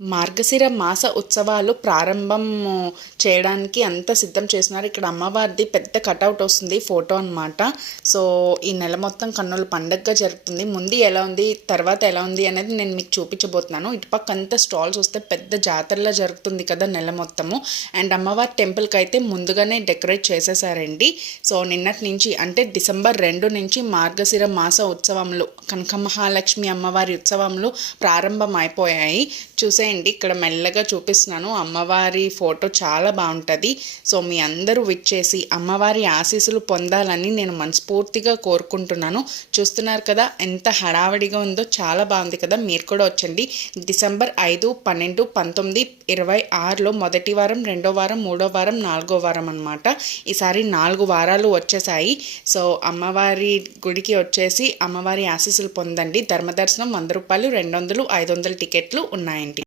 మార్గశిర మాస ఉత్సవాలు ప్రారంభం చేయడానికి అంతా సిద్ధం చేస్తున్నారు. ఇక్కడ అమ్మవారిది పెద్ద కటౌట్ వస్తుంది, ఫోటో అనమాట. సో ఈ నెల మొత్తం కన్నుల పండగగా జరుగుతుంది. ముందు ఎలా ఉంది, తర్వాత ఎలా ఉంది అనేది నేను మీకు చూపించబోతున్నాను. ఇటుపక్క అంతా స్టాల్స్ వస్తే పెద్ద జాతరలా జరుగుతుంది కదా నెల మొత్తము. అండ్ అమ్మవారి టెంపుల్కి అయితే ముందుగానే డెకరేట్ చేసేసారండి. సో నిన్నటి నుంచి అంటే డిసెంబర్ 2 నుంచి మార్గశిర మాస ఉత్సవములు, కనకమహాలక్ష్మి అమ్మవారి ఉత్సవములు ప్రారంభం అయిపోయాయి. చూసేయండి, ఇక్కడ మెల్లగా చూపిస్తున్నాను. అమ్మవారి ఫోటో చాలా బాగుంటుంది. సో మీ అందరూ విచ్చేసి అమ్మవారి ఆశీస్సులు పొందాలని నేను మనస్ఫూర్తిగా కోరుకుంటున్నాను. చూస్తున్నారు కదా ఎంత హడావడిగా ఉందో, చాలా బాగుంది కదా. మీరు కూడా వచ్చండి. డిసెంబర్ 5, 12, 19, 26లో మొదటి వారం, రెండో వారం, మూడో వారం, నాలుగో వారం అనమాట. ఈసారి 4 వారాలు వచ్చేసాయి. సో అమ్మవారి గుడికి వచ్చేసి అమ్మవారి ఆశీస్సులు పొందండి. ధర్మదర్శనం 100 రూపాయలు, 200, 500 టికెట్లు ఉన్నాయండి.